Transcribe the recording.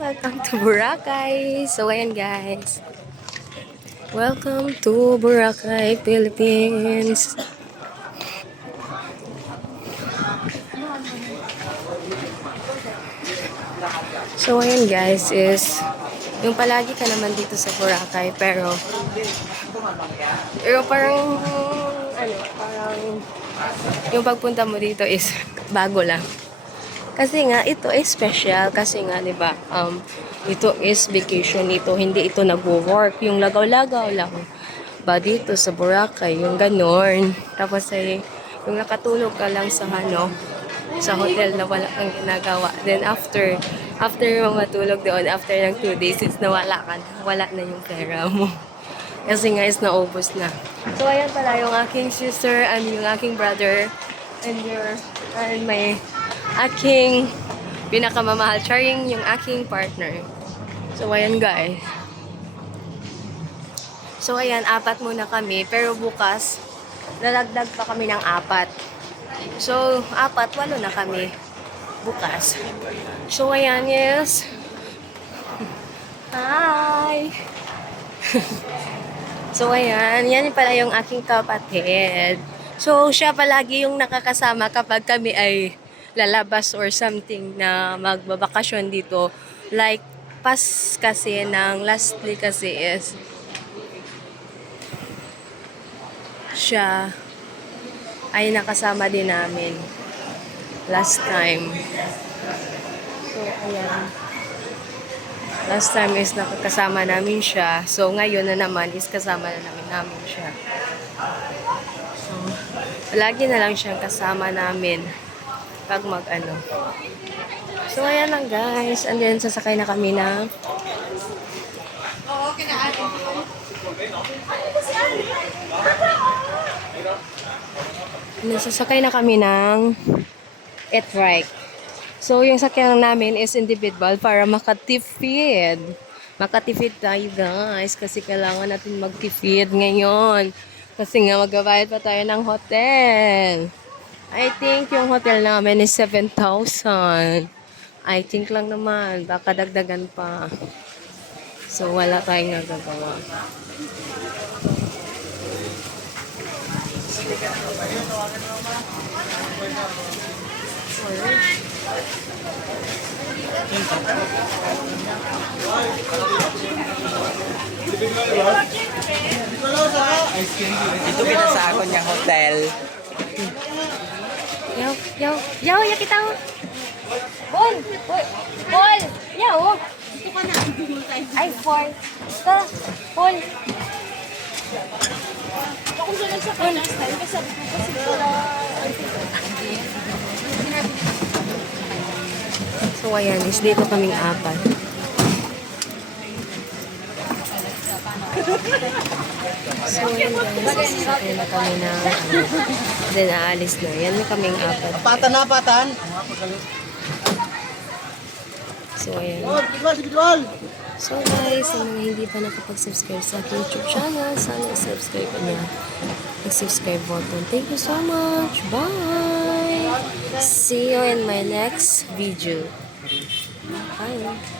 Welcome to Boracay! So, ayan guys. Welcome to Boracay, Philippines! So, ayan guys is yung palagi ka naman dito sa Boracay pero parang parang yung pagpunta mo dito is bago lang. Kasi nga, ito is special. Kasi nga, di ba, ito is vacation. Hindi ito nag-work. Yung lagaw-lagaw lang. Ba dito sa Boracay, yung ganon. Tapos ay, yung nakatulog ka lang sa sa hotel na wala kang ginagawa. Then after mo matulog doon, after ng 2 days, is nawala ka na. Wala na yung pera mo. Kasi nga is naubos na. So, ayan pala yung aking sister and yung aking brother and my aking pinakamamahal, Charing, yung aking partner. So, ayan guys. So, ayan, 4 muna kami. Pero bukas, lalagdag pa kami ng 4. So, 4, 8 na kami bukas. So, ayan, yes. Hi! So, ayan. Yan pala yung aking kapatid. So, siya palagi yung nakakasama kapag kami ay lalabas or something na magbabakasyon dito. Like, kasi ng lastly kasi is siya ay nakasama din namin last time. So, ayan. Last time is nakakasama namin siya. So, ngayon na naman is kasama na namin siya. So, palagi na lang siyang kasama namin pag mag-ano. So, ayan lang guys. And then, sasakay na kami ng e-trike. So, yung sakyan namin is individual para makatipid. Makatipid tayo guys kasi kailangan natin magtipid ngayon. Kasi nga magbabayad pa tayo ng hotel. I think yung hotel namin is 7,000. I think lang naman. Baka dagdagan pa. So, wala tayong nagagawa. Ito pinasakon niyang hotel. Yaw, kita mo. Bol, yaw. Ito ka na. Ay, 4. Bol. Ako sa nagsakay last time kasi sabi ko kasi So, ayan, is dito kaming 4. So, ayan guys, sasakay na kami na then aalis na. Yan na kaming 4. Patan. So, ayan. So, guys, sa mga hindi pa nakapag-subscribe sa aking YouTube channel, sana i-subscribe niya. Mag-subscribe button. Thank you so much. Bye! See you in my next video. Bye!